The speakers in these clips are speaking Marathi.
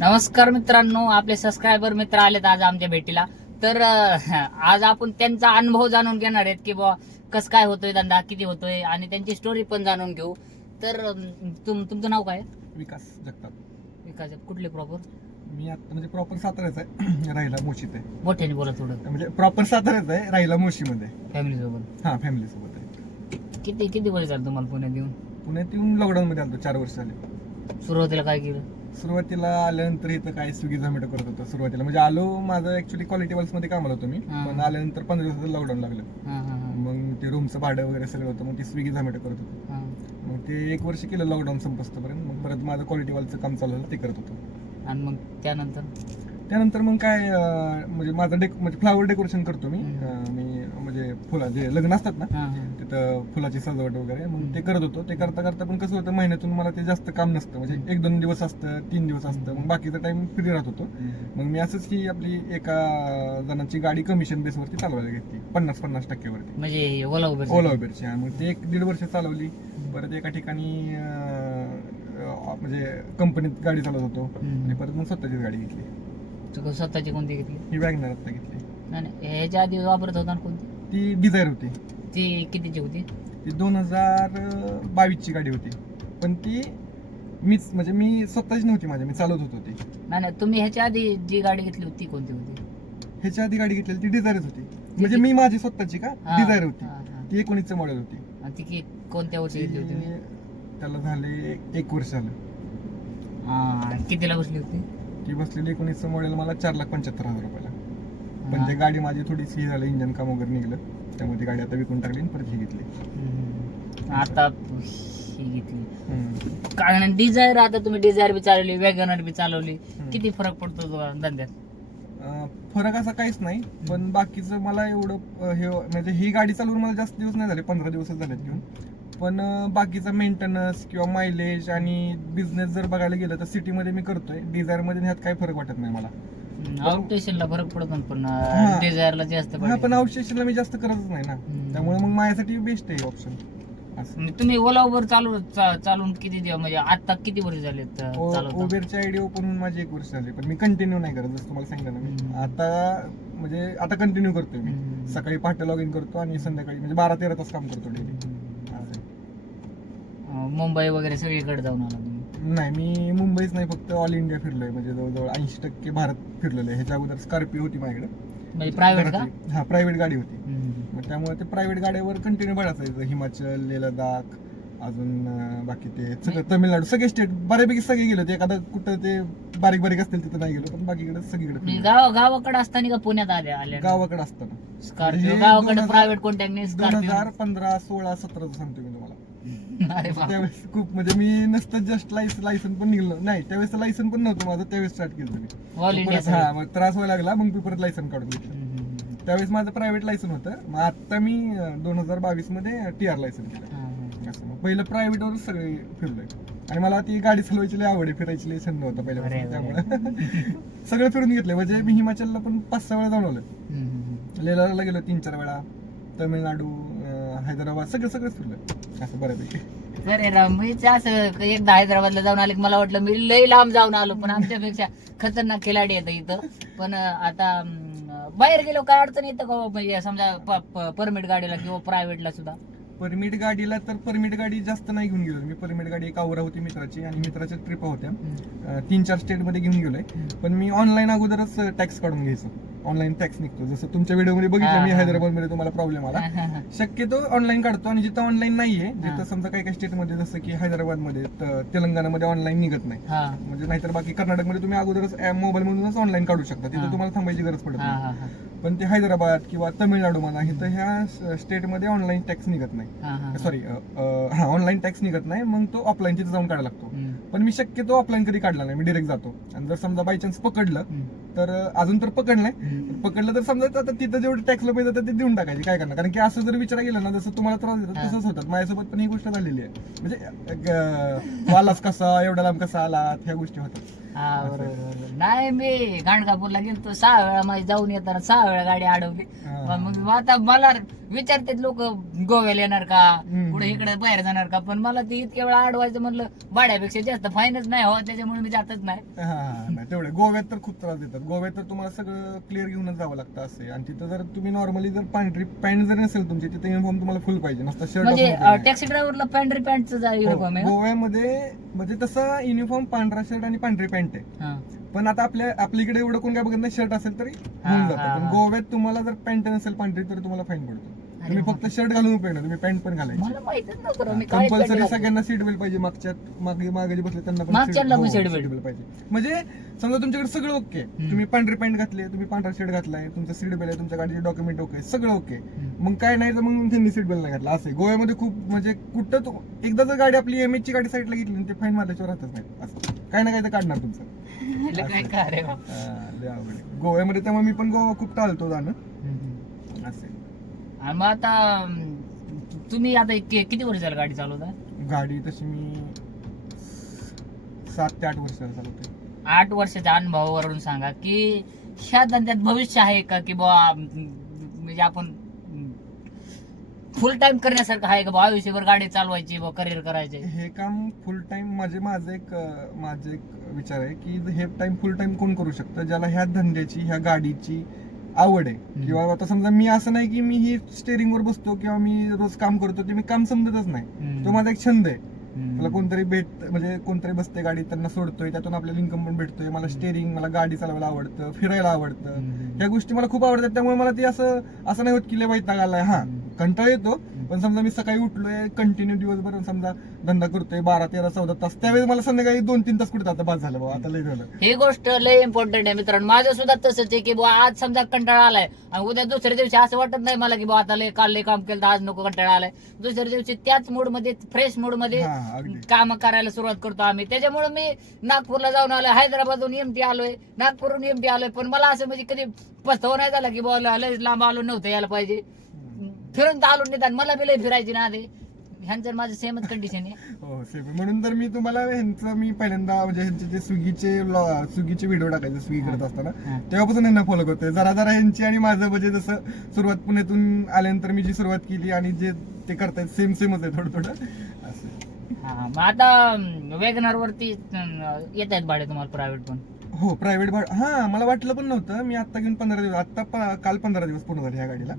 नमस्कार मित्रांनो आपले सबस्क्रायबर मित्र आलेत आज आमच्या भेटीला. तर आज आपण त्यांचा अनुभव जाणून घेणार आहेत की बुवा कसं काय होतोय धंदा किती होतोय आणि त्यांची स्टोरी पण जाणून घेऊ. तर तुम तुमचं नाव काय? विकास जगताप. विकास कुठले प्रॉपर मी आता म्हणजे प्रॉपर साताऱ्याचा आहे. राहिला मोशीत आहे. मोठ्याने बोला थोडं. म्हणजे प्रॉपर साताऱ्याचा आहे राहिला मोशीमध्ये. फॅमिली सोबत. हा फॅमिली सोबत आहे. किती किती वर्ष झालं तुम्हाला पुण्यात येऊन? पुण्यात येऊन लॉकडाऊन मध्ये आलो चार वर्ष झाले. सुरुवातीला काय केलं? सुरुवातीला आल्यानंतर इथं काय स्विगी झोमॅटो करत होतो सुरुवातीला. म्हणजे आलो माझं ऍक्च्युली क्वालिटी वर्ल्समध्ये कामाला होतो मी. हा. पण आल्यानंतर पंधरा दिवसाचं लॉकडाऊन लागलं. हां हां हां. मग ते रूमचं भाडं वगैरे सगळं होतं मग ते स्विगी झोमॅटो करत होतो. हां. मग ते एक वर्ष केलं लॉकडाऊन संपस्तपर्यंत. मग परत माझं क्वालिटी वालचं काम चालू झालं ते करत होतो. आणि मग त्यानंतर? त्यानंतर मग काय अं, म्हणजे माझं डेक म्हणजे फ्लावर डेकोरेशन करतो मी. अं, मी म्हणजे फुला जे लग्न असतात ना तिथं फुलाची सजावट वगैरे मग ते करत होतो. ते करता करता पण कसं होतं महिन्यातून मला ते जास्त काम नसतं. म्हणजे एक दोन दिवस असतं तीन दिवस असतं. मग बाकीचा टाइम फ्री राहत होतो. मग मी असंच की आपली एका जणांची गाडी कमिशन बेसवरती चालवायला घेतली. पन्नास पन्नास टक्क्यावरती म्हणजे ओला उबर ओला उबेरची. हा. मग ते एक दीड वर्ष चालवली. परत एका ठिकाणी अं, म्हणजे कंपनीत गाडी चालवत होतो. आणि परत मग स्वतःचीच गाडी घेतली. स्वतःची कोणती घेतली? ही वॅगनर आता घेतली. नाही नाही ह्याच्या आधी वापरत होता ना कोणती? ती डिझायर होती. ती कितीची होती? ती दोन हजार बावीसची गाडी होती. पण ती मीच म्हणजे मी स्वतःची नव्हती माझ्या मी चालवत होतो ती. नाही नाही तुम्ही ह्याच्या आधी जी गाडी घेतली होती ती कोणती होती? ह्याच्या आधी गाडी घेतलेली ती डिझायरच होती. म्हणजे मी माझी स्वतःची का? हा, डिझायर होती. हा, हा. ती एकोणीसचं मॉडेल होती. आणि ती कि- कोणत्या वर्षी घेतली होती तुम्ही? ती- त्याला झाले एक वर्ष झालं. हा कितीला बसली होती? ती बसलेली एकोणीसचं मॉडेल मला चार लाख पंच्याहत्तर हजार रुपयाला पण ते हा. गाडी माझी थोडीशी झालं इंजन काम वगैरे निघलं त्यामुळे ती गाडी आता विकून टाकली आणि परत ही घेतली. आता ही घेतली. कारण डिझायर आता तुम्ही डिझायर बी चालवली वॅगनर बी चालवली. किती फरक पडतो तो धंद्यात अं, फरक असा काहीच नाही पण बाकीचं मला एवढं अं, हे म्हणजे ही गाडी चालवून मला जास्त दिवस नाही झाले पंधरा दिवसच झालेत घेऊन पण बाकीचा मेंटेनन्स किंवा मायलेज आणि बिझनेस जर बघायला गेलं तर सिटीमध्ये मी करतोय डिझायरमध्ये ह्यात काही फरक वाटत नाही मला आउट स्टेशनला फरक पडतो ना पण. डिझायरला जास्त हा. पण आउटस्टेशनला मी जास्त करतच नाही ना. त्यामुळे मग माझ्यासाठी बेस्ट आहे ऑप्शन तुम्ही ओला उबर चालू चालून किती दिवस म्हणजे आता किती वर्ष चालवता उबेरची आयडिया ओपन होऊन माझी एक वर्ष झाली पण मी कंटिन्यू नाही करत जसं तुम्हाला सांगितलं. मी आता म्हणजे आता कंटिन्यू करतोय मी. सकाळी पहाटे लॉग इन करतो आणि संध्याकाळी म्हणजे बारा तेरा तास काम करतो डेली मुंबई वगैरे सगळीकडे जाऊन आला तुम्ही? नाही मी मुंबईच नाही फक्त ऑल इंडिया फिरलोय. म्हणजे जवळजवळ ऐंशी टक्के भारत फिरलेलो आहे. ह्याच्या अगोदर स्कॉर्पिओ होती माझ्याकडे. म्हणजे प्रायव्हेट का? घरातली- हा प्रायव्हेट गाडी होती. हम्म. मग त्यामुळे ते प्रायव्हेट गाड्यावर कंटिन्यू बघायचं हिमाचल लेह लडाख अजून अं, बाकी ते सगळं तमिळनाडू. सगळे स्टेट बऱ्यापैकी सगळे गेलो ते एखादं कुठं ते बारीक बारीक असतील तिथं नाही गेलो पण बाकीकडे सगळीकडे म्हणजे फिरलो. गाव गावाकडे असताना का पुण्यात आल्या आल्या गावाकडे असताना. स्कॉर्पिओ हे गावाकडे 2000 प्रायव्हेट कॉन्टॅक्ट नाही दोन हजार पंधरा सोळा सतराचं सांगतो मी त्यावेळेस खूप म्हणजे मी नसतं जस्ट लायसन लायसन पण निघलं. नाही त्यावेळेस लायसन पण नव्हतं माझं त्यावेळेस स्टार्ट केलं मी. परत हा मग त्रास व्हायला लागला मग मी परत लायसन काढून घेतलं. हम्म. त्यावेळेस माझं प्रायव्हेट लायसन होतं. मग आता मी दोन हजार बावीसमध्ये टी आर लायसन केलं. हा, हा. असं मग पहिलं प्रायव्हेटवरच सगळे फिरलोय. आणि मला ती गाडी चालवायची लय आवड आहे फिरायची लय छंद होता अरे पहिल्यापासून वा. त्यामुळे. सगळं फिरून घेतलं म्हणजे मी हिमाचलला पण पाच सहा वेळा जाऊन आलो हम्म, हम्म. लेलाला गेलो तीन चार वेळा. तमिळनाडू अं, हैदराबाद सगळं सगळंच फिरलं असं बऱ्यापैकी. अरे राम मीच असं एकदा हैदराबादला जाऊन आले की मला वाटलं मी लई लांब जाऊन आलो पण आमच्यापेक्षा खतरनाक खिलाडी येतं इथं. पण अं, आता अं, बाहेर गेलो काय अडचण येतं का हो? म्हणजे समजा परमिट गाडीला किंवा प्रायव्हेटला सुद्धा? परमिट गाडीला तर परमिट गाडी जास्त नाही घेऊन गेलो मी परमिट गाडी एक आवरा होती मित्राची आणि मित्राच्या ट्रिप होत्या. अं, तीन चार स्टेटमध्ये घेऊन गेलोय. पण मी ऑनलाईन अगोदरच टॅक्स काढून घ्यायचो. ऑनलाईन टॅक्स निघतो जसं तुमच्या व्हिडिओमध्ये बघितलं मी हा, हा. हैदराबादमध्ये तुम्हाला प्रॉब्लेम आला. हा, हा, हा. शक्यतो ऑनलाईन काढतो आणि जिथं ऑनलाईन नाहीये हा. जिथं समजा काही काही स्टेटमध्ये जसं की हैदराबादमध्ये तेलंगणामध्ये ऑनलाईन निघत नाही. हा. म्हणजे नाहीतर बाकी कर्नाटकमध्ये तुम्ही अगोदरच मोबाईल मधूनच ऑनलाईन काढू शकता. हा. तिथं तुम्हाला थांबायची गरज पडत हा नाही. हा हा. पण ते हैदराबाद किंवा तमिळनाडू म्हणा इथं ह्या स्टेटमध्ये ऑनलाईन टॅक्स निघत नाही. हा हा सॉरी हा ऑनलाईन टॅक्स निघत नाही मग तो ऑफलाईन तिथे जाऊन काढायला लागतो. पण मी शक्यतो ऑफलाईन कधी काढला नाही मी डिरेक्ट जातो. आणि जर समजा बाय चान्स पकडलं तर अजून तर पकडलंय. पकडलं तर समजा आता तिथं जेवढं पाहिजे तर ते देऊन टाकायचे. काय करणार? कारण की असं जर विचार केला ना जसं तुम्हाला त्रास देतात. तसंच होतात. माझ्यासोबत पण ही गोष्ट झालेली आहे. म्हणजे आलास कसा एवढा लांब कसा आला ह्या गोष्टी होतात. हा बरोबर बरोबर. नाही मी गाणगापूरला गेलतो सहा वेळा माझी जाऊन येताना सहा वेळा गाडी अडवली. हा. मग आता मला विचारतात लोक गोव्याला येणार का? हम्म. कुठे इकडे बाहेर जाणार का? पण मला ते इतक्या वेळा अडवायचं म्हणलं भाड्यापेक्षा जास्त फाईनच नाही हो त्याच्यामुळे मी जातच नाही. हा, हा, नाही तेवढे. गोव्यात तर खूप त्रास देतात. गोव्यात तर तुम्हाला सगळं क्लिअर घेऊनच जावं लागतं असं आहे. आणि तिथं जर तुम्ही नॉर्मली जर पांढरी पॅन्ट जर नसेल तुमची तिथे युनिफॉर्म तुम्हाला फुल पाहिजे. नसतं म्हणजे शर्ट टॅक्सी ड्रायव्हरला पॅन्ट्री पॅन्टचं युनिफॉर्म आहे का? गोव्यामध्ये म्हणजे तसं युनिफॉर्म पांढरा शर्ट आणि पांढरी पॅन्ट आहे. पण आता आपल्या आपल्या इकडे एवढं कोण काय बघत नाही शर्ट असेल तरी होऊन जातं पण. गोव्यात तुम्हाला जर पॅन्ट नसेल पांढरी तर तुम्हाला फाईन पडतो तुम्ही. फक्त शर्ट घालून उपयोग नाही तुम्ही पॅन्ट पण घालायची कंपल्सरी. सगळ्यांना सीट बेल्ट पाहिजे मागच्या मागे मागे जे बसले त्यांना पण हो, पाहिजे म्हणजे समजा तुमच्याकडे सगळं ओके तुम्ही पांढरी पॅन्ट घातली तुम्ही पांढरा शर्ट घातलाय तुमचं सीट बेल्ट आहे तुमच्या गाडीचे डॉक्युमेंट ओके सगळं ओके. मग काय नाही तर मग त्यांनी सीट बेल्ट नाही घातला असं. गोव्यामध्ये खूप म्हणजे कुठं एकदा जर गाडी आपली एम ची गाडी साईडला घेतली ते फाईन मारल्याशिवाय राहतच नाही असं काय ना काय तर काढणार तुमचं काय काय रे बा. हा, लय अवघड आहे. गोव्यामध्ये त्यामुळे मी पण गोवा खूप टाळतो जाणं हम्म. असं आहे. आणि मग आता अं, तुम्ही आता कि- किती वर्ष झालं गाडी चालवता गाडी तशी मी सात ते आठ वर्ष चालवते आठ वर्षाच्या अनुभवावरून सांगा की ह्या धंद्यात भविष्य आहे का की बा म्हणजे आपण फुल टाइम करण्यासारखं आहे का बा? आयुष्यभर गाडी चालवायची बा करिअर करायचे? हे काम फुल टाइम माझे माझं एक अं, माझं एक विचार आहे की हे टाइम फुल टाइम कोण करू शकतं? ज्याला ह्या धंद्याची ह्या गाडीची आवड आहे. किंवा आता समजा मी असं नाही की मी ही स्टेअरिंग वर बसतो किंवा मी रोज काम करतो ते मी काम समजतच नाही. तो माझा एक छंद आहे. मला कोणतरी भेट म्हणजे कोणतरी बसते गाडी त्यांना सोडतोय त्यातून आपल्याला इन्कम पण भेटतोय. मला स्टेअरिंग मला गाडी चालवायला आवडतं फिरायला आवडतं. या गोष्टी मला खूप आवडतात त्यामुळे मला ती असं असं नाही होत की लय वैताग आलाय. हा कंटाळा येतो पण समजा मी सकाळी उठलोय कंटिन्यू दिवसभर समजा धंदा करतोय बारा तेरा चौदा तास. त्यावेळेस मला संध्याकाळी दोन तीन तास कुठे आता बाद झालं बाबा आता लय झालं. ही गोष्ट लय इम्पॉर्टंट आहे मित्रांनो. माझं सुद्धा तसंच आहे की बुवा आज समजा कंटाळा आलाय आणि उद्या दुसऱ्या दिवशी असं वाटत नाही मला की बुवा आता लय काल लय काम केलं तर आज नको कंटाळा आलाय. दुसऱ्या दिवशी त्याच मूडमध्ये फ्रेश मूडमध्ये हा अगदी. काम करायला सुरुवात करतो आम्ही. त्याच्यामुळे मी नागपूरला जाऊन आलोय हैदराबादहून एमटी आलोय नागपूरहून एमटी आलोय. पण मला असं म्हणजे कधी पस्तावा नाही झाला की बुवा लय लांब आलो नव्हतं यायला पाहिजे. फिरून तर आलो निदान. मला बी लय फिरायची ना आधी. ह्यांचं माझं सेमच कंडिशन आहे. हो सेम म्हणून तर मी तुम्हाला ह्यांचं मी पहिल्यांदा म्हणजे ह्यांचे जे स्विगीचे लो- स्विगीचे व्हिडिओ टाकायचे स्विगी करत असताना हा. तेव्हापासून यांना फॉलो करतोय. जरा जरा यांची आणि माझं म्हणजे जसं सुरुवात पुण्यातून आल्यानंतर मी जी सुरुवात केली आणि जे ते करतायत सेम सेमच आहे थोडं थोडं. असं. हा मग आता वेगनर वरती येत आहेत भाडे तुम्हाला प्रायव्हेट पण? हो प्रायव्हेट भाड. हा मला वाटलं पण नव्हतं. मी आता घेऊन पंधरा दिवस आता प- काल पंधरा दिवस पूर्ण झाले ह्या गाडीला.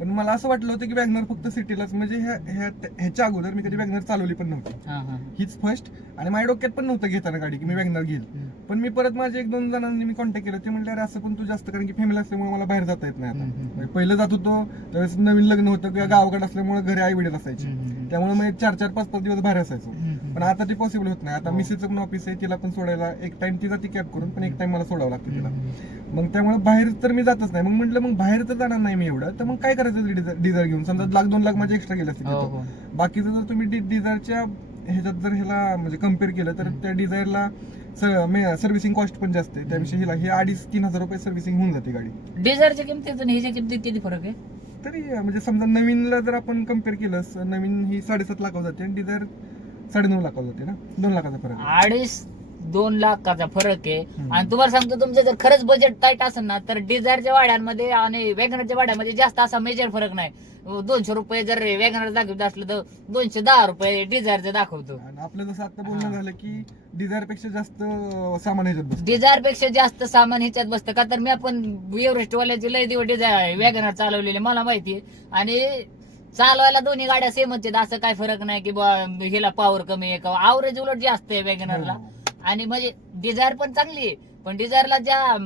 पण मला असं वाटलं होतं की वॅगनर फक्त सिटीलाच म्हणजे ह्या- ह्या- ह्याच्या अगोदर मी कधी वॅगनर चालवली पण नव्हती. हा हा. हीच फर्स्ट आणि माझ्या डोक्यात पण नव्हतं घेताना गाडी की मी वॅगनर घेईल. पण मी परत माझे एक दोन जणांनी मी कॉन्टॅक्ट केलं. ते म्हणले अरे असं पण तू जास्त कारण की फॅमिली असल्यामुळे मला बाहेर जाता येत नाही आता. हम्म, हम्म. म्हणजे पहिलं जात होतो त्यावेळेस नवीन लग्न होतं किंवा गावाकडे असल्यामुळे घरी आई वडील असायचे त्यामुळे मग चार चार पाच पाच दिवस बाहेर असायचो. पण आता ते पॉसिबल होत नाही. आता हो. मिसेसचं पण ऑफिस आहे तिला पण सोडायला एक टाइम ती जाते कॅब करून पण एक टाइम मला सोडावं लागतं तिला. मग त्यामुळे बाहेर तर मी जातच नाही. मग म्हटलं मग बाहेर तर जाणार नाही मी एवढं. तर मग काय करायचं डिझर घेऊन? समजा लाख दोन लाख माझे एक्स्ट्रा गेले असतील हो. हो. बाकीचं जर तुम्ही डिझायरच्या ह्याच्यात जर ह्याला म्हणजे कंपेअर केलं तर त्या डिझायरला सर्व्हिसिंग कॉस्ट पण जास्त आहे. त्यापेक्षा हिला हे अडीच तीन हजार रुपये सर्व्हिसिंग होऊन जाते गाडी. डिझायरच्या किमतीत आणि ह्याच्या किमतीत किती फरक आहे? तरी म्हणजे समजा नवीनला जर आपण कंपेअर केलं नवीन ही साडेसात लाखावर जाते आणि डिझायर साडेनऊ जाते ना? दोन लाखाचा फरक आहे. अडीच दोन लाखाचा फरक आहे. हम्म. आणि तुम्हाला सांगतो तुमचं जर खरंच बजेट टाईट असेल ना तर डिझायरच्या वाड्यांमध्ये आणि वॅगनरच्या वाड्यामध्ये जास्त असा मेजर फरक नाही. दोनशे रुपये जर वॅगनर दाखवत असलं तर दोनशे दहा रुपये डिझायरचं दाखवतो. आणि आपलं जसं आता बोलणं हा. झालं की डिझायरपेक्षा जास्त अं, सामान ह्याच्यात बसतं. डिझायरपेक्षा जास्त सामान ह्याच्यात बसतं. का तर मी आपण एव्हरेस्ट वाल्याची लय दिवस डिझायर वॅगनर चालवलेले मला माहिती आहे. आणि चालवायला दोन्ही गाड्या सेमच आहेत. असं काय फरक नाही की बा हिला पॉवर कमी आहे का? आवरेज उलट जास्त आहे वॅगनरला हो. आणि म्हणजे डिझायर पण चांगली आहे. पण डिझायरला ज्या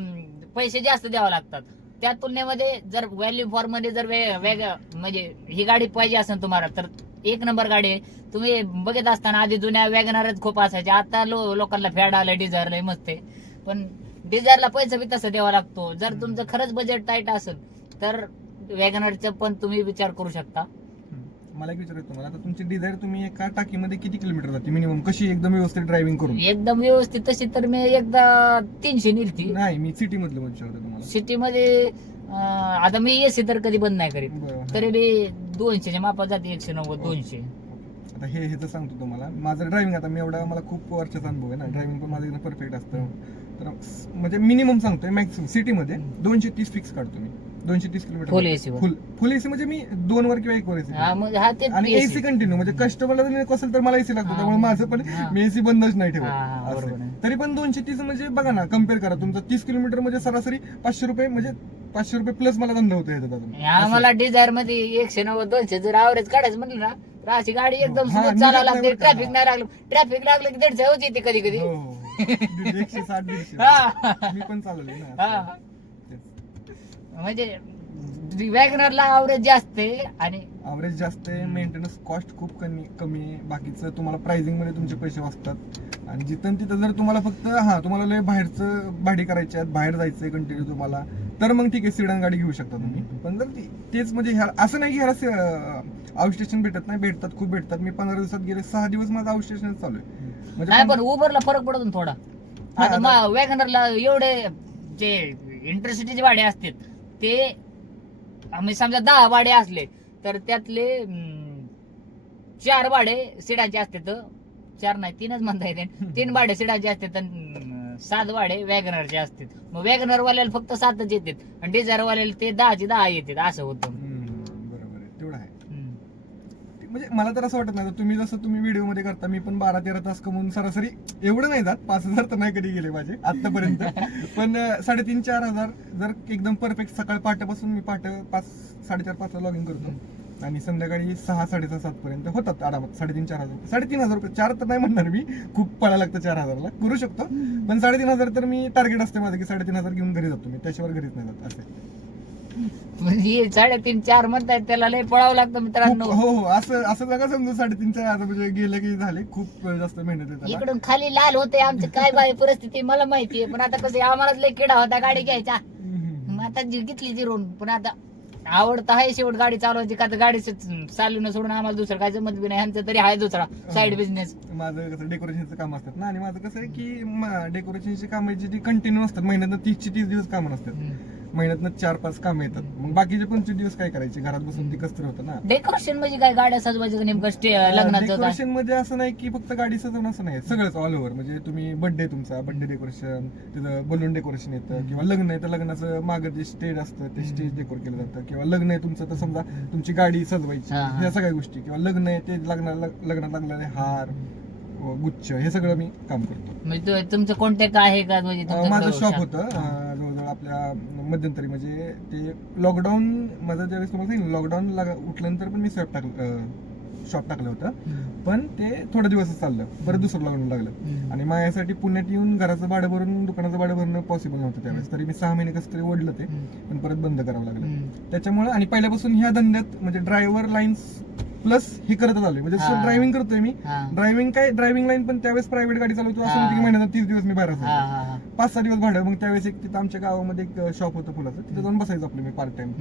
पैसे जास्त द्यावे लागतात त्या तुलनेमध्ये जर व्हॅल्यू फॉरमध्ये जर वेग म्हणजे ही गाडी पाहिजे असेल तुम्हाला तर एक नंबर गाडी आहे. तुम्ही बघत असताना आधी जुन्या वॅगनरच खूप असायच्या आता लो लोकांना फॅड आलं डिझायरला मस्त आहे. पण डिझायरला पैसा बी तसा द्यावा लागतो. जर तुमचं खरंच बजेट टाईट असेल तर वॅगनरचं पण तुम्ही विचार करू शकता. मला एक विचारायचं तुम्हाला आता तुमची डिझायर तुम्ही एका टाकीमध्ये किती किलोमीटर जाते मिनिमम कशी एकदम व्यवस्थित ड्रायव्हिंग करून? एकदम व्यवस्थित तशी तर मी एकदा तीनशे निघती नाही मी सिटी मधलं विचारतो तुम्हाला. सिटीमध्ये अं, आता मी एसी तर कधी बंद नाही करीत. बरं. तरी बी दोनशेच्या मापात जाते एकशे नव्वद दोनशे. आता हे ह्याचं सांगतो तुम्हाला. माझं ड्रायव्हिंग आता मी एवढा मला खूप वर्षाचा अनुभव आहे ना. ड्रायव्हिंग पण माझं एकदम परफेक्ट असतं. तर स- म्हणजे मिनिमम सांगतोय मॅक्सिमम सिटीमध्ये दोनशे तीस फिक्स काढतो मी. दोनशे तीस किलोमीटर AC वर. फुल फुल एसी म्हणजे मी दोन वर किंवा एक वर हा एसी मग हा ते आणि एसी कंटिन्यू म्हणजे कस्टमरला जर नको असेल तर मला एसी लागतो हा. त्यामुळे माझं पण हा. मी एसी बंदच नाही ठेवत हा, हा, असं बरोबर आहे. आहे. तरी पण दोनशे तीस म्हणजे बघा ना कंपेअर करा तुमचं तीस किलोमीटर म्हणजे सरासरी पाचशे रुपये म्हणजे पाचशे रुपये प्लस मला धंदा होतो अजून. आम्हाला डिझायरमध्ये एकशे नव्वद दोनशे जर ॲव्हरेज काढायचं म्हणलं ना तर अशी गाडी एकदम हा, स्मूथ चालावं निघत लागते नाही बरं का. ट्रॅफिक नाही लागलं ट्रॅफिक लागलं की दीडशे होती कधी कधी हो, हो, हो. दीड- एकशे साठ दीडशे हा. मी पण चालवले ना हा. म्हणजे वॅगनरला ॲव्हरेज जास्त आहे आणि अवरेज जास्त आहे मेंटेनन्स कॉस्ट खूप कमी कमी आहे. बाकीचं तुम्हाला प्राइसिंगमध्ये तुमचे पैसे वाचतात. आणि जिथं तिथं जर तुम्हाला फक्त हा तुम्हाला लय बाहेरचं भाडी करायची आहेत बाहेर जायचंय कंटिन्यू तुम्हाला तर मग ठीक आहे सिडन गाडी घेऊ शकता तुम्ही. पण जर तेच म्हणजे ह्या असं नाही की ह्याला आउट स्टेशन भेटत नाही भेटतात खूप भेटतात. मी पंधरा दिवसात गेले सहा दिवस माझं आउट स्टेशन चालू आहे. म्हणजे नाही पण उबरला फरक पडतो ना थोडा. आता- वॅगनरला एवढे जे इंटरसिटीचे भाडे असतात ते आम्ही समजा दहा भाडे असले तर त्यातले चार भाडे सिडाचे असतात चार नाही तीनच म्हणता येते. तीन भाडे सिडाचे असतात आणि अं, सात भाडे वॅगनरचे असतात मग वॅगनर वाल्याला फक्त सातच येतात आणि डिझायर वाल्याला ते दहाचे दहा येतात असं होतं हम्म, बरोबर आहे तेवढं आहे हम्म. ते म्हणजे मला तर असं वाटत नाही. तुम्ही जसं तुम्ही व्हिडिओमध्ये करता मी पण बारा तेरा तास कमवून सरासरी एवढं नाही जात. पाच हजार तर नाही कधी गेले माझे आतापर्यंत पण साडेतीन चार हजार जर एकदम परफेक्ट सकाळ पहाटेपासून मी पहाटे पाच साडेचार पाचला लॉग इन करतो आणि संध्याकाळी सहा साडेसहा सात पर्यंत होतात आरामात. साडेतीन चार हजार. साडेतीन हजार रुपये. चार तर नाही म्हणणार मी. खूप पळायला लागतं चार हजारला. करू शकतो. पण साडेतीन हजार तर मी टार्गेट असते माझं की साडेतीन हजार घेऊन घरी जातो मी. त्याच्यावर घरीच नाही जात. असं म्हणजे साडेतीन चार म्हणतायत त्याला लय पळावं लागतं मित्रांनो. खूप- हो हो असं असं नका समजू साडेतीन चार हजार म्हणजे गेलं की झाले खूप जास्त मेहनत आहे त्याला. इकडून खाली लाल होते आमची काय बाय परिस्थिती मला माहितीये पण आता कसं आम्हालाच लय किडा होता गाडी घ्यायचा. हम्म. मग आता जी घेतली जिरून पण आता आवड तर आहे शेवट गाडी चालवायची का तर गाडी चालवणं सोडून आम्हाला दुसरं काय जमत बी नाही ह्यांचं तरी आहे दुसरा साईड बिझनेस माझं कसं डेकोरेशनचं काम असतात ना आणि माझं कसं आहे की डेकोरेशनची कामं जी कंटिन्यू असतात महिन्यातनं तीसची तीस दिवस कामं नसतात. महिन्यातनं चार पाच कामं येतात. मग बाकीचे पंचवीस दिवस काय करायचे? घरात बसून ती कसं होतं ना? डेकोरेशन म्हणजे काय? गाड्या सजवायचं का नेमकं स्टे लग्नाचं काय? डेकोरेशनमध्ये असं नाही की फक्त गाडी सजवणं असं नाही. सगळंच ऑल ओव्हर म्हणजे तुम्ही बर्थडे तुमचा बर्थडे डेकोरेशन तिथं बलून डेकोरेशन येतं किंवा लग्न आहे तर लग्नाचं मागं जे स्टेज असतं ते स्टेज डेकोर केलं जातं. किंवा लग्न आहे तुमचं तर समजा तुमची गाडी सजवायची. हा, हा. ह्या सगळ्या गोष्टी. किंवा लग्न आहे ते लग्नाला लग्नात लागलेले हार व गुच्छ हे सगळं मी काम करतो. म्हणजे तो- तुमचं कॉन्टॅक्ट आहे का? म्हणजे अं, तुमचं माझं शॉप? होतं. अं, आपल्या मध्यंतरी म्हणजे ते लॉकडाऊन माझं ज्यावेळेस तुम्हाला सांगितलं लॉकडाऊन उठल्यानंतर पण मी स्वॅप टाकलं शॉप टाकलं होतं. पण ते थोडे दिवसच चाललं परत दुसरं लॉकडाऊन लागलं. आणि माझ्यासाठी पुण्यात येऊन घराचं भाडं भरून दुकानाचं भाडं भरणं पॉसिबल नव्हतं त्यावेळेस तरी मी सहा महिने कसं तरी ओढलं ते. पण परत बंद करावं लागलं. त्याच्यामुळे आणि पहिल्यापासून ह्या धंद्यात म्हणजे ड्रायव्हर लाईन्स प्लस हे करतच आलोय म्हणजे. ड्रायव्हिंग करतोय मी. ड्रायव्हिंग काय ड्रायव्हिंग लाईन पण त्यावेळेस प्रायव्हेट गाडी चालवतो असं हा. नव्हतं की महिन्यात तीस दिवस मी बाहेर असायचो. पाच सहा दिवस भाडं मग त्यावेळेस एक तिथं आमच्या गावामध्ये एक शॉप होतं फुलाचं तिथं जाऊन बसायचं आपलं मी पार्ट टाइम.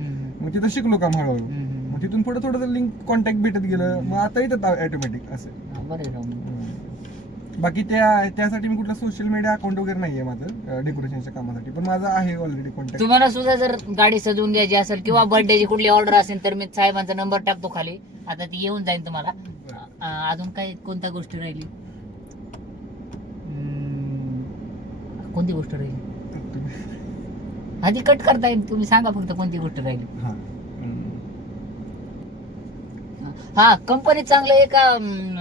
मग तिथं शिकलो काम हळूहळू. मग तिथून पुढे थोडं लिंक कॉन्टॅक्ट भेटत गेलं मग आता येतात ऑटोमॅटिक असं. बरं आहे राव. बाकी त्या त्यासाठी मी कुठलं सोशल मीडिया अकाउंट वगैरे नाहीये माझं डेकोरेशनच्या कामासाठी. पण माझं आहे ऑलरेडी कॉन्टॅक्ट तुम्हाला सुद्धा जर गाडी सजवून द्यायची असेल किंवा बर्थडेची कुठली ऑर्डर असेल तर मी साहेबांचा नंबर टाकतो खाली. आता ती येऊन जाईल तुम्हाला. अं, अजून काय कोणत्या गोष्टी राहिली? कोणती गोष्ट राहिली? आधी कट करता येईल. तुम्ही सांगा फक्त कोणती गोष्ट राहिली. हा. कंपनी चांगलं आहे का अं,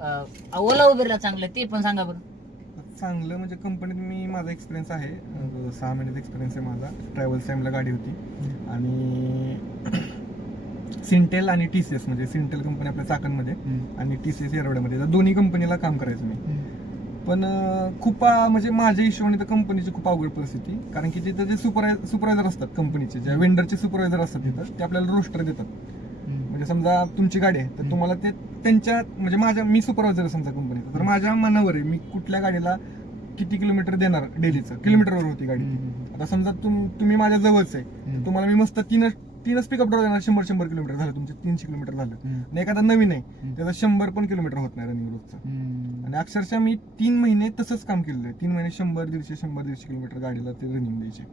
अं, ओला उबेरला चांगलं आहे ते पण सांगा बरं. चांगलं म्हणजे कंपनीत मी माझा एक्सपिरियन्स आहे अं, सहा महिन्याचा एक्सपिरियन्स आहे माझा. ट्रॅव्हल टाईमला गाडी होती. आणि सिंटेल आणि टी सी एस म्हणजे सिंटेल कंपनी आपल्या चाकणमध्ये आणि टी सी एस येरवड्यामध्ये. या दोन्ही कंपनीला काम करायचं मी. पण अं, खूप अं, म्हणजे माझ्या हिशोबाने तर कंपनीची खूप अवघड परिस्थिती. कारण की तिथं जे सुपरवाय सुपरवायझर असतात कंपनीचे ज्या वेंडरचे सुपरवायझर असतात तिथं ते आपल्याला रोस्टर देतात. म्हणजे समजा तुमची गाडी आहे तर. तुम्हाला ते त्यांच्या म्हणजे माझ्या मी सुपरवायझर समजा कंपनीचा तर माझ्या मनावर आहे मी कुठल्या गाडीला किती किलोमीटर देणार डेलीचं? किलोमीटरवर होती गाडी. आता समजा तुम तुम्ही माझ्या जवळच आहे तुम्हाला मी मस्त तीनच तीनच पिकअप ड्रॉप देणार शंभर शंभर किलोमीटर झालं तुमचे तीनशे किलोमीटर झालं. आणि एखादा नवीन आहे त्याचा शंभर पण किलोमीटर होत नाही रनिंग रोजचं आणि अक्षरशः मी तीन महिने तसंच काम केलेलं आहे. तीन महिने शंभर दीडशे शंभर दीडशे किलोमीटर गाडीला ते रनिंग द्यायचे.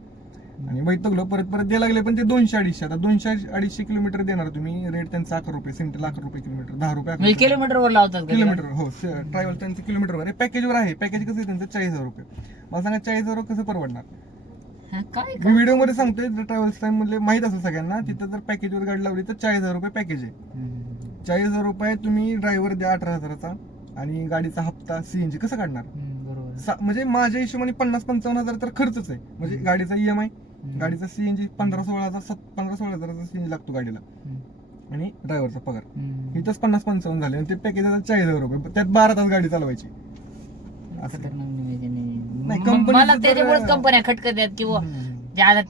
आणि वैतगलो परत परत द्यायला लागले पण ते दोनशे अडीचशे. आता दोनशे अडीचशे किलोमीटर देणार तुम्ही. रेट त्यांचा अकरा रुपये सेंटर अकरा रुपये किलोमीटर. दहा रुपये म्हणजे. किलोमीटरवर लावतात किलोमीटर हो. ट्रॅव्हल त्यांचं किलोमीटरवर आहे. पॅकेजवर आहे. पॅकेज कसं आहे त्यांचं? चाळीस हजार रुपये. मला सांगा चाळीस हजार कसं परवडणार? हा, काय मी व्हिडिओमध्ये सांगतोय ट्रॅव्हल्स टाइममध्ये माहीत असेल सगळ्यांना तिथं जर पॅकेजवर गाडी लावली तर चाळीस हजार रुपये पॅकेज आहे. चाळीस हजार रुपये तुम्ही ड्रायव्हर द्या अठरा हजाराचा आणि गाडीचा हप्ता सीएनजी कसं काढणार? म्हणजे माझ्या हिशोबाने पन्नास पंचावन्न हजार तर खर्चच आहे. म्हणजे. गाडीचा ईएमआय हम्म. गाडीचा सीएनजी पंधरा सोळा हजार सत पंधरा सोळा हजाराचा सीएनजी लागतो गाडीला. आणि ड्रायव्हरचा पगार. इथंच पन्नास पंचावन्न झाले आणि ते पॅकेज आता चाळीस हजार रुपये. त्यात बारा तास गाडी चालवायची. असं. मला त्याच्यामुळेच कंपन्या खटकत किंवा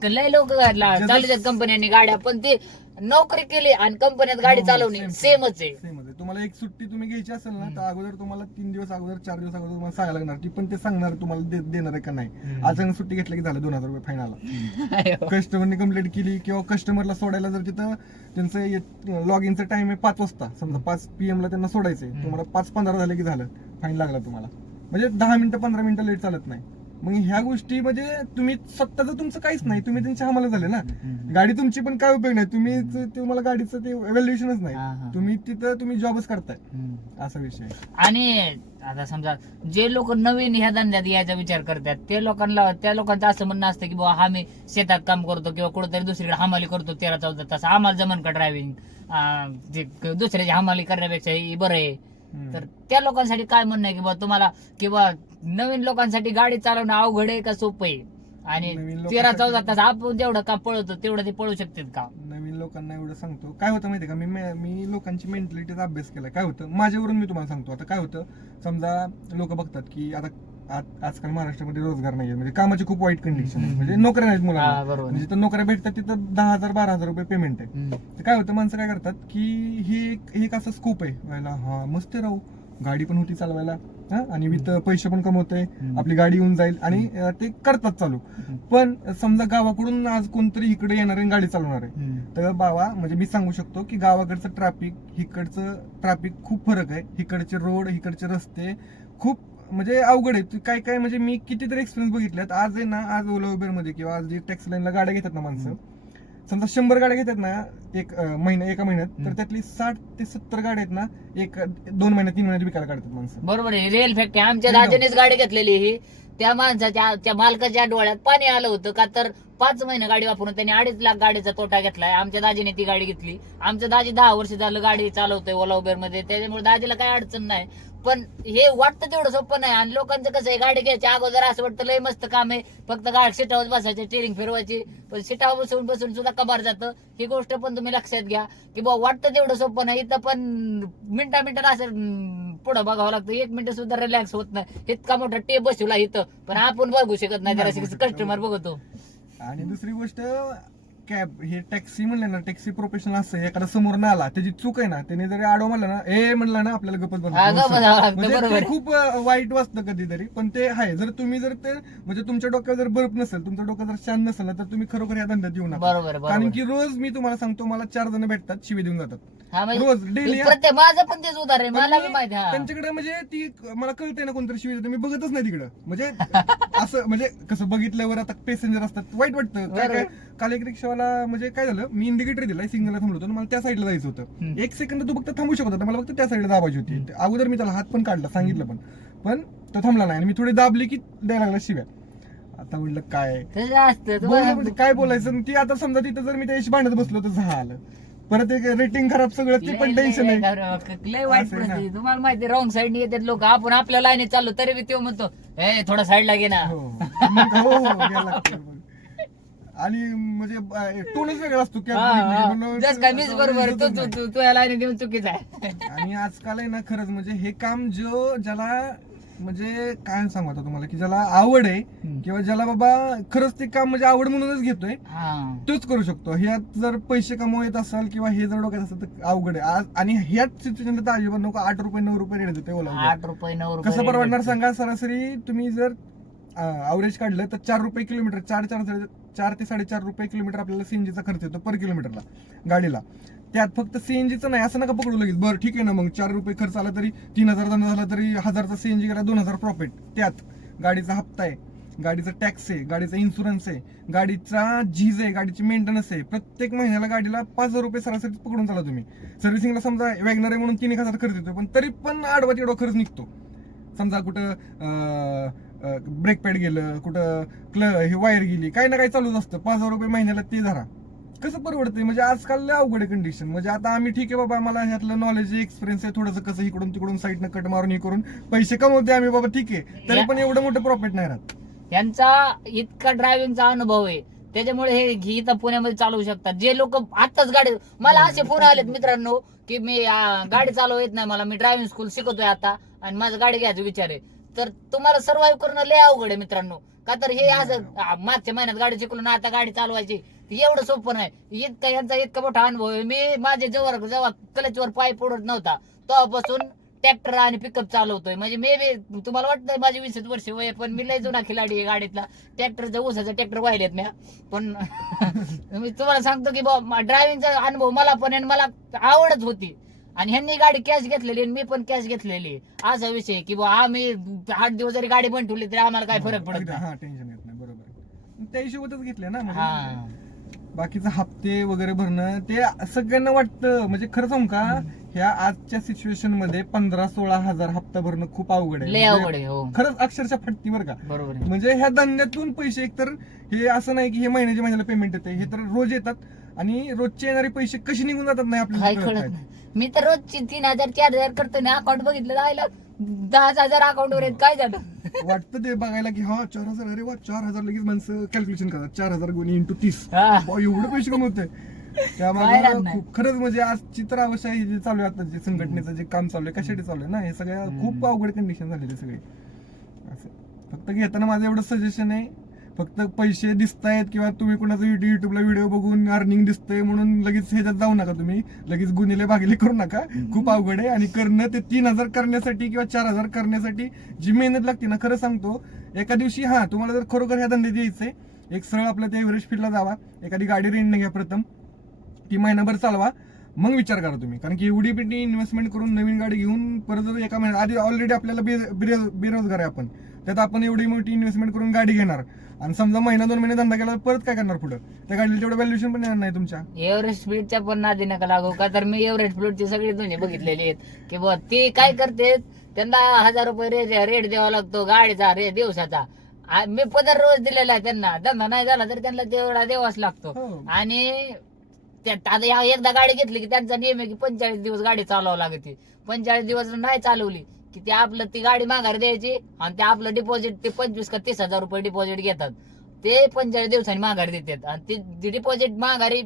लय लोक चालू आहेत कंपन्यांनी गाड्या पण ते नोकरी केली आणि कंपन्यात गाडी हो, चालवणी. सेमच आहे. तुम्हाला एक सुट्टी तुम्ही घ्यायची असेल ना. तर अगोदर तुम्हाला तीन दिवस अगोदर चार दिवस अगोदर तुम्हाला सांगायला लागणार. ती पण ते सांगणार तुम्हाला दे- देणार आहे का नाही. अचानक सुट्टी घेतली की झालं दोन हजार रुपये अयो. कस्टमरने कंप्लेंट केली किंवा कस्टमरला सोडायला जर तिथं त्यांचं लॉग इनचा टाइम आहे पाच वाजता. समजा पाच पीएम ला त्यांना सोडायचंय. तुम्हाला पाच पंधरा झाले की झालं. फाईन लागला तुम्हाला. म्हणजे दहा मिनिटं पंधरा मिनिटं लेट चालत नाही. मग ह्या गोष्टी म्हणजे तुम्ही स्वतःच तुमचं काहीच नाही तुम्ही त्यांच्या हमाला झाले ना. गाडी तुमची पण काय उपयोग नाही तुम्ही ते- तुम्हाला गाडीचं ते व्हॅल्युएशनच. नाही तुम्ही तिथं तुम्ही जॉबच करताय. असा विषय. आणि आता समजा जे लोक नवीन ह्या धंद्यात यायचा विचार करतात ते लोकांना त्या लोकांचं असं म्हणणं असतं की बाबा हा मी शेतात काम करतो किंवा कुठेतरी दुसरीकडे हमाली करतो तेरा चौदा तास आम्हाला जमन का ड्रायव्हिंग दुसऱ्याची हमाली करण्यापेक्षा हे बरं आहे. तर त्या लोकांसाठी काय म्हणणं आहे की बाबा तुम्हाला किंवा नवीन लोकांसाठी गाडी चालवणं अवघड आहे का सोपं आहे? आणि नवीन तेरा लोकांसाठी- चौदा तास आपण जेवढं का पळतो तेवढं ते पळू शकतात का? नवीन लोकांना एवढं सांगतो. काय होतं माहितीये का? मी मी लोकांची मेंटॅलिटीचा अभ्यास केला. काय होतं? माझ्यावरून मी तुम्हाला सांगतो. आता काय होतं? समजा लोक बघतात की आता आज- आजकाल महाराष्ट्रामध्ये रोजगार नाहीये. म्हणजे कामाची खूप वाईट कंडिशन आहे. हम्म. म्हणजे नोकऱ्या नाहीत हा, मुलांना बरोबर. म्हणजे जिथं नोकऱ्या भेटतात तिथं दहा हजार बारा हजार रुपये पेमेंट आहे हम्म. तर काय होतं माणसं काय करतात की हे एक- हे एक असं स्कोप आहे. व्हायला हा मस्त आहे राहू. गाडी पण होती चालवायला हा आणि विथ पैसे पण कमवतोय. हम्म. आपली गाडी येऊन जाईल आणि अं, ते करतात चालू. हम्म. पण समजा गावाकडून आज कोणतरी इकडे येणार आहे आणि गाडी चालवणार आहे. हम्म. तर बाबा म्हणजे मी सांगू शकतो की गावाकडचं ट्रॅफिक इकडचं ट्रॅफिक खूप फरक आहे. इकडचे रोड इकडचे रस्ते खूप म्हणजे अवघड आहे. काय काय म्हणजे मी कितीतरी एक्सपिरियन्स बघितल्यात. आज आहे ना आज ओला उबेरमध्ये किंवा आज जे टॅक्सी लाईनला गाड्या घेतात ना माणसं समजा शंभर गाड्या घेतात ना एक महिना एका महिन्यात तर. त्यातली साठ ते सत्तर गाड्या आहेत ना एक दोन महिन्यात तीन महिन्यात विकायला काढतात माणसं. बरोबर आहे. रिअल फॅक्ट आहे आमच्या. दाजीनेच गाडी घेतलेली ही. त्या माणसाच्या त्या मालकाच्या डोळ्यात पाणी आलं होतं का तर पाच महिने गाडी वापरून त्यांनी अडीच लाख गाडीचा तोटा घेतलाय. आमच्या दाजीने ती गाडी घेतली. आमच्या दाजी दहा वर्ष झालं गाडी चालवतोय ओला उबेरमध्ये त्याच्यामुळे दाजीला काय अडचण नाही. पण हे वाटतं तेवढं सोपं नाही. आणि लोकांचं कसं आहे गाडी घ्यायच्या अगोदर असं वाटतं लय मस्त काम आहे. फक्त गाडी सीटावर बसायचे स्टेरिंग फिरवायची. पण सीटावर बसून बसून सुद्धा कबार जातं. ही गोष्ट पण तुम्ही लक्षात घ्या. की बाबा वाटतं तेवढं सोपं नाही. इथं पण मिनिटा मिनिटाला असं पुढं बघावं लागतं. एक मिनिट सुद्धा रिलॅक्स होत नाही. इतका मोठा टेप बसवला इथं. पण आपण बघू शकत नाही. जरा. कस्टमर बघतो. आणि दुसरी गोष्ट कॅब हे टॅक्सी म्हणलं ना टॅक्सी प्रोफेशनल असं एखादा समोर ना आला त्याची चूक आहे ना त्याने जरी आडो म्हणलं ना ए म्हणलं ना आपल्याला गपत लागतं, म्हणजे. खूप वाईट वाटतं कधीतरी पण ते आहे. जर तुम्ही जर ते म्हणजे तुमच्या डोक्यावर जर बर्फ नसेल तुमचं डोकं जर शांत नसेल ना तर तुम्ही खरोखर या धंद्यात येऊ नका. कारण की रोज मी तुम्हाला सांगतो मला चार जण भेटतात शिवे देऊन जातात. म्हणजे रोज डेली माझं पण तेच उदाहरण मला त्यांच्याकडे म्हणजे ती मला कळतंय ना कोणतरी शिवी देतं मी बघतच नाही तिकडं. म्हणजे असं म्हणजे कसं बघितल्यावर आता पॅसेंजर असतात वाईट वाटतं. काय काय काल एक रिक्षावाला म्हणजे काय झालं मी इंडिकेटर दिलाय सिग्नलला थांबलो होतो आणि मला त्या साईडला जायचं होतं. एक सेकंद तू फक्त थांबू शकत होता मला फक्त त्या साईडला दाबायची होती. अगोदर मी त्याला हात पण काढला सांगितलं पण. पण तो थांबला नाही आणि मी थोडी दाबली की द्यायला लागला शिव्या. आता म्हटलं काय? म्हणजे काय बोलायचं? ती आता समजा तिथं जर मी त्याशी भांडत बसलो तर झालं. परत एक रेटिंग खराब सगळं ते पण टेन्शन लय- आहे. लय- लय वाईट असं आहे ना. परिस्थिती. तुम्हाला माहिती रॉंग साईडने येतात लोक. आपण आपल्या लाईनीत चाललो तरी बी तो म्हणतो ए थोडा साईडला घे ना. हो. हो हो घ्यायला लागतं. बरोबर. आणि म्हणजे टोनच वेगळा असतो. कॅब जस काय मीच बरोबर तू तू तू तू या लाईनीत येऊन चुकीचा आहे आणि आजकाल आहे ना खरंच म्हणजे हे काम जो ज्याला म्हणजे काय सांगू आता तुम्हाला की ज्याला आवड आहे. किंवा ज्याला बाबा खरंच ते काम म्हणजे आवड म्हणूनच घेतोय हा तोच करू शकतो ह्यात जर पैसे कमवत येत असाल किंवा हे जर डोक्यात असेल तर अवघड आहे आज आणि ह्याच सिच्युएशन तर अजिबात नको आठ रुपये नऊ रुपये रेट देते ओला Uber. आठ रुपये नऊ रुपये कसं परवडणार. सांगा सरासरी तुम्ही जर अवरेज काढलं तर चार रुपये किलोमीटर चार चार चार ते साडेचार रुपये किलोमीटर आपल्याला सीएनजीचा खर्च येतो पर किलोमीटरला गाडीला. त्यात फक्त सीएनजीचं नाही असं नका पकडू लगेच. बरं ठीक आहे ना मग चार रुपये खर्च आला तरी तीन हजार धंदा झाला तरी हजारचा सीएनजी गेला दोन हजार प्रॉफिट त्यात गाडीचा हप्ता आहे गाडीचा टॅक्स आहे गाडीचा इन्शुरन्स आहे गाडीचा झीज आहे गाडीची मेंटेनन्स आहे. प्रत्येक महिन्याला गाडीला पाच हजार रुपये सरासरी पकडून चाला तुम्ही. सर्व्हिसिंगला समजा वॅगनर आहे म्हणून तीन एक हजार खर्च येतो पण तरी पण आडवा तेवढा खर्च निघतो. समजा कुठं ब्रेक पॅड गेलं कुठं क्ल हे वायर गेली काही ना काही चालूच असतं. पाच हजार रुपये महिन्याला ते धरा. कसं परवडतंय? म्हणजे आजकाल लय अवघड कंडिशन म्हणजे आता आम्ही ठीक आहे बाबा मला ह्यातलं नॉलेज एक्सपिरियन्स आहे थोडंसं कसं इकडून तिकडून साईडनं कट मारून हे करून पैसे कमवते आम्ही बाबा ठीक आहे. तरी पण एवढं मोठं प्रॉफिट नाही राहत. यांचा इतका ड्रायव्हिंगचा अनुभव आहे. त्याच्यामुळे हे ही इथं पुण्यामध्ये चालवू शकतात. जे लोक आताच गाडी मला असे फोन आलेत मित्रांनो की मी गाडी चालवू येत नाही मला. मी ड्रायव्हिंग स्कूल शिकवतोय आता. आणि माझं गाडी घ्यायचा विचार आहे. तर तुम्हाला सर्वाईव्ह करणं लय अवघड आहे मित्रांनो. का तर हे असं आ, मागच्या महिन्यात गाडी शिकलो ना आता गाडी चालवायची. ते एवढं सोपं नाही. इतका यांचा इतका मोठा अनुभव आहे. मी माझे जेव्हा जेव्हा क्लचवर पाय पडत नव्हता तेव्हापासून ट्रॅक्टर आणि पिकअप चालवतोय. म्हणजे मे बी तुम्हाला वाटतंय माझी वीस वर्ष वय आहे, पण मी लय जुना खिलाडी आहे गाडीतला. ट्रॅक्टरचा ऊसाचा ट्रॅक्टर वाहिलेत म्या. पण मी तुम्हाला सांगतो की ड्रायव्हिंगचा अनुभव मला पण आहे आणि मला आवडच होती. आणि ह्यांनी गाडी कॅश घेतलेली आणि मी पण कॅश घेतलेली. असा विषय की बा आम्ही आठ दिवस जरी गाडी बंद ठेवली तरी आम्हाला काय फरक पडत नाही. हा टेन्शन येत नाही बरोबर. त्या हिशोबातच घेतले ना म्हणजे हा. बाकीचं हप्ते वगैरे भरणं ते सगळ्यांना वाटतं. म्हणजे खरं सांगू का ह्या आजच्या सिच्युएशनमध्ये पंधरा सोळा हजार हप्ता भरणं खूप अवघड आहे. लय म्हणजे अवघड आहे हो. खरंच अक्षरशः फटती बरं का. बरोबर आहे. म्हणजे ह्या धंद्यातून पैसे एकतर हे असं नाही की हे महिन्याच्या महिन्याला पेमेंट येते हे तर रोज येतात. आणि रोजचे येणारे पैसे कसे निघून जातात नाही काय आपल्याला कळत कळत नाही. मी तर रोजची तीन हजार चार हजार करतो ना अकाउंट बघितलं जायला दहा हजार अकाउंट वर आहेत काय झालं. वाटतं ते बघायला की हा चार हजार अरे वा चार हजार लगेच माणसं कॅल्क्युलेशन करतात चार हजार गुणी इंटू तीस हा. बुवा, एवढे पैसे कमवतोय काय त्यामुळे राहत नाही. खूप खरंच म्हणजे आजची तर अवस्था आहे जे चालू आहे आता जे संघटनेचं जे काम चालू आहे कशासाठी चालू आहे ना हे सगळ्या. खूप अवघड कंडिशन झालेली सगळी असं फक्त घेताना माझं एवढं सजेशन आहे फक्त पैसे दिसतायत किंवा तुम्ही कुणाचा व्हिडिओ युट्यूबला व्हिडिओ बघून अर्निंग दिसतंय म्हणून लगेच ह्याच्यात जाऊ नका तुम्ही. लगेच गुन्हेले भागले करू नका. खूप अवघड आहे. आणि करणं ते तीन हजार करण्यासाठी किंवा चार हजार करण्यासाठी जी मेहनत लागते ना खरं सांगतो एका दिवशी हा तुम्हाला जर खरोखर ह्या धंद्यात यायचंय एक सरळ आपल्या त्या एव्हरेज फील्डला जावा. एखादी गाडी रेंटने घ्या प्रथम. ती महिनाभर चालवा. मग विचार करा तुम्ही. कारण की एवढी पेटी इन्व्हेस्टमेंट करून नवीन गाडी घेऊन परत जर एका महिन्यात आधी ऑलरेडी आपल्याला बे- बेरोजगार आहे आपण. त्यात आपण एवढी मोठी इन्व्हेस्टमेंट करून गाडी घेणार. आणि समजा महिना दोन महिने धंदा केला तर परत काय करणार पुढं? त्या गाडीला तेवढं व्हॅल्युएशन पण येणार नाही तुमच्या. एव्हरेस्ट स्पीडच्या पण नादी नका लागू का तर मी एव्हरेस्ट स्पीडची सगळी दोन्ही बघितलेली आहेत. की बुवा ते काय करते? त्यांना हजार रुपये रेट रेट द्यावा लागतो गाडीचा रे दिवसाचा. आ- मी पदर रोज दिलेला आहे त्यांना. धंदा नाही झाला तर त्यांना तेवढा द्यावाच लागतो. हो. आणि आता या- एकदा गाडी घेतली की त्यांचा नियम आहे की पंचेचाळीस दिवस गाडी चालवावं लागते. पंचेचाळीस दिवस नाही चालवली की ते आपलं ती गाडी माघार द्यायची आणि ते आपलं डिपॉझिट ते पंचवीस का तीस हजार रुपये डिपॉझिट घेतात. ते पंचेचाळीस दिवसांनी माघारी देतात. आणि ते डिपॉझिट माघारी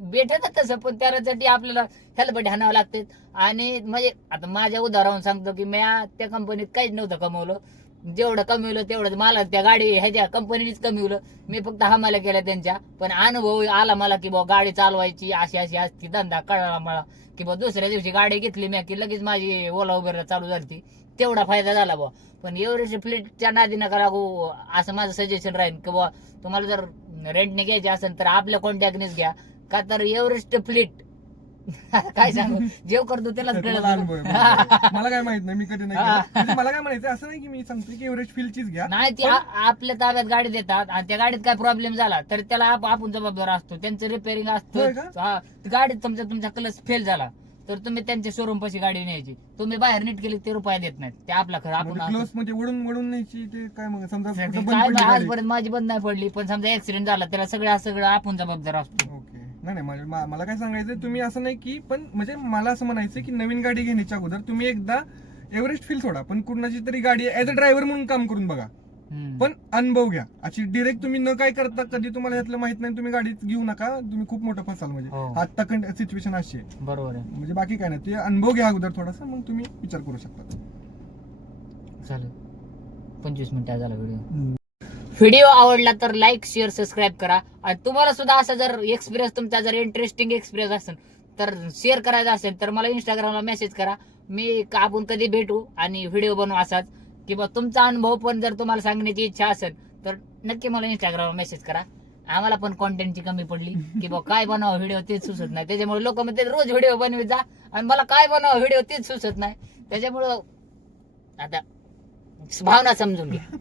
भेटतच तसं पण त्यासाठी आपल्याला हेल्पट हाणावं लागते. आणि म्हणजे आता माझ्या उदाहरण सांगतो की मी त्या कंपनीत काहीच नव्हतं कमवलं. जेवढं कमवलं तेवढं मला त्या गाडी ह्याच्या कंपनीनेच कमवलं. मी फक्त हमाला केल्या त्यांच्या. पण अनुभव आला मला की बुवा गाडी चालवायची अशी अशी असती धंदा कळला मला. की बुवा दुसऱ्या दिवशी गाडी घेतली मी की लगेच माझी ओला उबेर चालू झाली तेवढा फायदा झाला बुवा. पण एव्हरेस्ट फ्लीटच्या नादी नका लागू असं माझं सजेशन राहील की बुवा तुम्हाला जर रेंटने घ्यायची असेल तर आपल्या कॉन्टॅक्टनेच घ्या. का तर एव्हरेस्ट फ्लीट काय सांगू? जेव करतो त्यालाच अनुभव आहे, आहे. मला काय माहीत नाही मी कधी नाही केलं. म्हणजे मला काय म्हणायचं असं नाही की मी सांगतो की एव्हरेज फील्डचीच घ्या. नाही ती आ- आपल्या ताब्यात गाडी देतात आणि त्या गाडीत काय प्रॉब्लेम झाला तर त्याला आप- आपण जबाबदार असतो. त्यांचं रिपेअरिंग होय असतं गाडीत तुमचा तुमचा क्लच फेल झाला तर तुम्ही त्यांच्या शोरूम पाशी गाडी न्यायची. तुम्ही बाहेर नीट केली ते रुपये देत नाहीत. ते आपला खरं आपण क्लोज म्हणजे वडून वडून न्यायची ते काय मग? समजा काय. आजपर्यंत माझी बंद नाही पडली पण समजा ऍक्सिडेंट झाला त्याला सगळं सगळं आपण जबाबदार असतो. ओके. नाही नाही मा- मला काय सांगायचं तुम्ही असं नाही की पण म्हणजे मला असं म्हणायचं की नवीन गाडी घेण्याच्या अगोदर तुम्ही एकदा एव्हरेस्ट फील सोडा पण कुणाची तरी गाडी ऍज अ ड्रायव्हर म्हणून काम करून बघा. पण अनुभव घ्या. अशी डिरेक्ट तुम्ही न काय करता कधी तुम्हाला यातलं माहीत नाही तुम्ही गाडीत घेऊ नका तुम्ही खूप मोठं फसाल म्हणजे. हो. आता सिच्युएशन अशी आहे. बरोबर आहे. म्हणजे बाकी काय नाही ते अनुभव घ्या अगोदर थोडासा मग तुम्ही विचार करू शकता. चालेल. पंचवीस मिनिटं झाला व्हिडिओ व्हिडिओ आवडला तर लाईक शेअर सबस्क्राईब करा. आणि तुम्हाला सुद्धा असा जर एक्सपिरियन्स तुमचा जर इंटरेस्टिंग एक्सपिरियन्स असेल तर शेअर करायचा असेल तर मला इंस्टाग्रामला मेसेज करा. मी आपण कधी भेटू आणि व्हिडिओ बनवू असाच. किंवा तुमचा अनुभव पण जर तुम्हाला सांगण्याची इच्छा असेल तर नक्की मला इंस्टाग्रामला मेसेज करा. आम्हाला पण कॉन्टेंटची कमी पडली. की बा काय बनवा व्हिडिओ तेच सुचत नाही. त्याच्यामुळे लोक म्हणते रोज व्हिडिओ बनवित जा. आणि मला काय बनवा व्हिडिओ तेच सुचत नाही. त्याच्यामुळं आता भावना समजून घ्या.